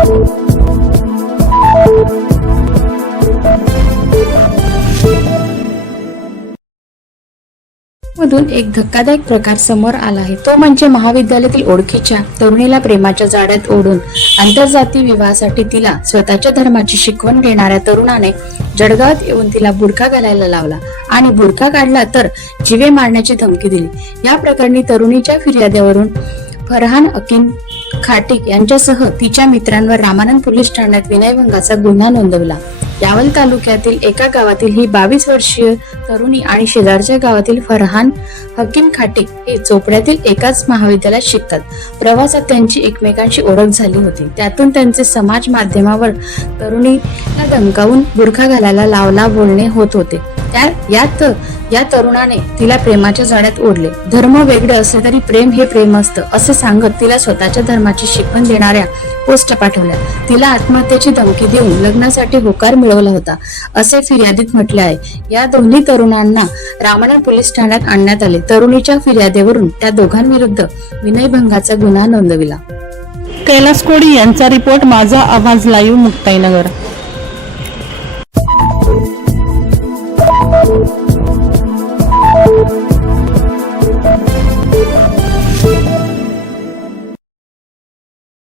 मधून एक धक्कादायक प्रकार समोर आला आहे. तो म्हणजे महाविद्यालयातील ओळखीच्या तरुणीला प्रेमाच्या जाड्यात ओढून आंतरजातीय विवाहासाठी तिला स्वतःच्या धर्माची शिकवण देणाऱ्या तरुणाने जळगावात येऊन तिला बुरखा घालायला लावला. आणि बुरखा काढला तर जीवे मारण्याची धमकी दिली. या प्रकरणी तरुणीच्या फिर्यादीवरून फरहान अकीम खाटिक यांच्यासह तिच्या मित्रांवर रामानंद पोलीस ठाण्यात विनयभंगाचा गुन्हा नोंदवला. यावल तालुक्यातील एका गावातील ही बावीस वर्षीय तरुणी आणि शेजारच्या गावातील फरहान हकीम खाटिक हे चोपड्यातील एकाच महाविद्यालयात शिकतात. प्रवासात त्यांची एकमेकांशी ओळख झाली होती. त्यातून त्यांचे समाज माध्यमावर तरुणीला दमकावून बुरखा घालायला लावला बोलणे होत होते. त्या यात या तरुणाने तिला प्रेमाच्या जाळ्यात ओढले. धर्म वेगळे असले तरी प्रेम हे प्रेम असतं असे सांगत तिला स्वतःच्या धर्माची शिकवण देणाऱ्या पोस्ट पाठवल्या. तिला आत्महत्येची धमकी देऊन लग्नासाठी होकार मिळवला होता असे फिर्यादीत म्हटले आहे. या दोन्ही तरुणांना रामणा पोलीस ठाण्यात आणण्यात आले. तरुणीच्या फिर्यादीवरून त्या दोघांविरुद्ध विनयभंगाचा गुन्हा नोंदविला. कैलास कोडी यांचा रिपोर्ट माझा आवाज लाईव्ह मुक्ताईनगर. Thank you.